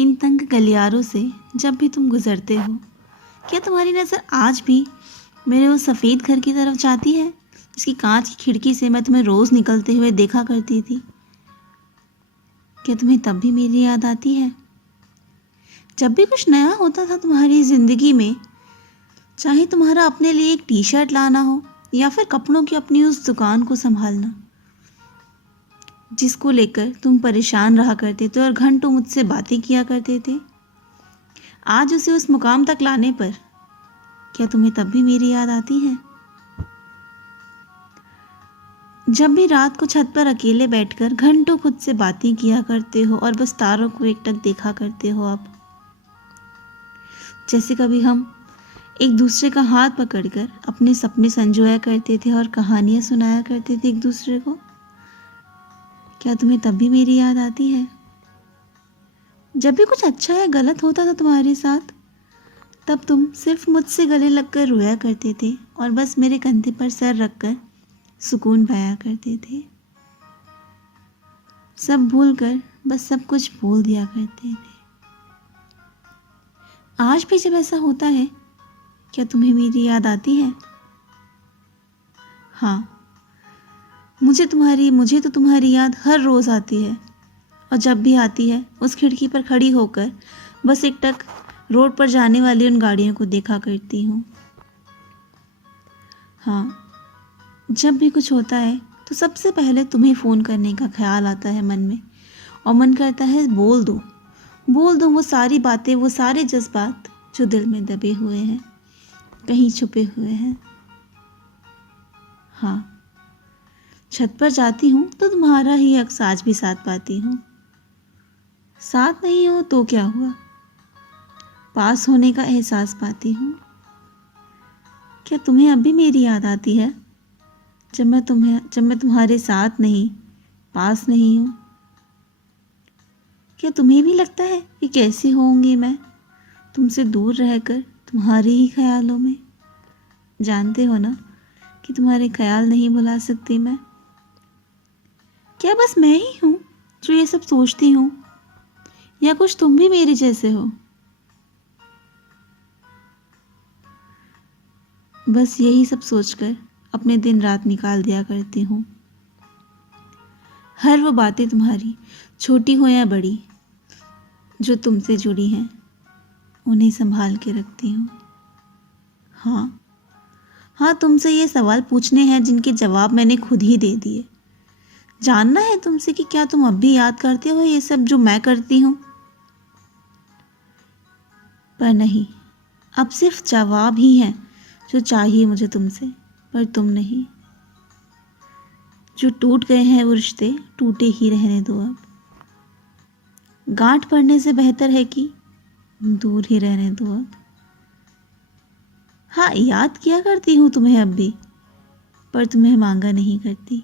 इन तंग गलियारों से जब भी तुम गुजरते हो, क्या तुम्हारी नज़र आज भी मेरे उस सफ़ेद घर की तरफ जाती है जिसकी कांच की खिड़की से मैं तुम्हें रोज़ निकलते हुए देखा करती थी? क्या तुम्हें तब भी मेरी याद आती है? जब भी कुछ नया होता था तुम्हारी ज़िंदगी में, चाहे तुम्हारा अपने लिए एक टी शर्ट लाना हो या फिर कपड़ों की अपनी उस दुकान को संभालना जिसको लेकर तुम परेशान रहा करते थे और घंटों मुझसे बातें किया करते थे, आज उसे उस मुकाम तक लाने पर क्या तुम्हें तब भी मेरी याद आती है? जब भी रात को छत पर अकेले बैठकर घंटों खुद से बातें किया करते हो और बस तारों को एकटक देखा करते हो, अब जैसे कभी हम एक दूसरे का हाथ पकड़कर अपने सपने संजोया करते थे और कहानियां सुनाया करते थे एक दूसरे को, क्या तुम्हें तब भी मेरी याद आती है? जब भी कुछ अच्छा या गलत होता था तुम्हारे साथ, तब तुम सिर्फ मुझसे गले लगकर रोया करते थे और बस मेरे कंधे पर सर रखकर सुकून पाया करते थे। सब भूलकर बस सब कुछ बोल दिया करते थे। आज भी जब ऐसा होता है, क्या तुम्हें मेरी याद आती है? हाँ, मुझे तो तुम्हारी याद हर रोज़ आती है, और जब भी आती है उस खिड़की पर खड़ी होकर बस एकटक रोड पर जाने वाली उन गाड़ियों को देखा करती हूँ। हाँ, जब भी कुछ होता है तो सबसे पहले तुम्हें फ़ोन करने का ख्याल आता है मन में, और मन करता है बोल दो वो सारी बातें, वो सारे जज्बात जो दिल में दबे हुए हैं, कहीं छुपे हुए हैं। हाँ, छत पर जाती हूँ तो तुम्हारा ही अक्स आज भी साथ पाती हूँ। साथ नहीं हो तो क्या हुआ, पास होने का एहसास पाती हूँ। क्या तुम्हें अब भी मेरी याद आती है जब मैं तुम्हारे साथ नहीं, पास नहीं हूँ? क्या तुम्हें भी लगता है कि कैसी होंगी मैं तुमसे दूर रहकर तुम्हारे ही ख्यालों में? जानते हो ना कि तुम्हारे ख्याल नहीं भुला सकती मैं। क्या बस मैं ही हूँ जो ये सब सोचती हूँ, या कुछ तुम भी मेरे जैसे हो? बस यही सब सोचकर अपने दिन रात निकाल दिया करती हूँ। हर वो बातें तुम्हारी, छोटी हो या बड़ी, जो तुमसे जुड़ी हैं, उन्हें संभाल के रखती हूँ। हाँ, तुमसे ये सवाल पूछने हैं जिनके जवाब मैंने खुद ही दे दिए। जानना है तुमसे कि क्या तुम अब भी याद करते हो ये सब जो मैं करती हूँ? पर नहीं, अब सिर्फ जवाब ही हैं जो चाहिए मुझे तुमसे, पर तुम नहीं। जो टूट गए हैं वो रिश्ते टूटे ही रहने दो अब। गांठ पड़ने से बेहतर है कि दूर ही रहने दो अब। हाँ, याद किया करती हूँ तुम्हें अब भी, पर तुम्हें मांगा नहीं करती।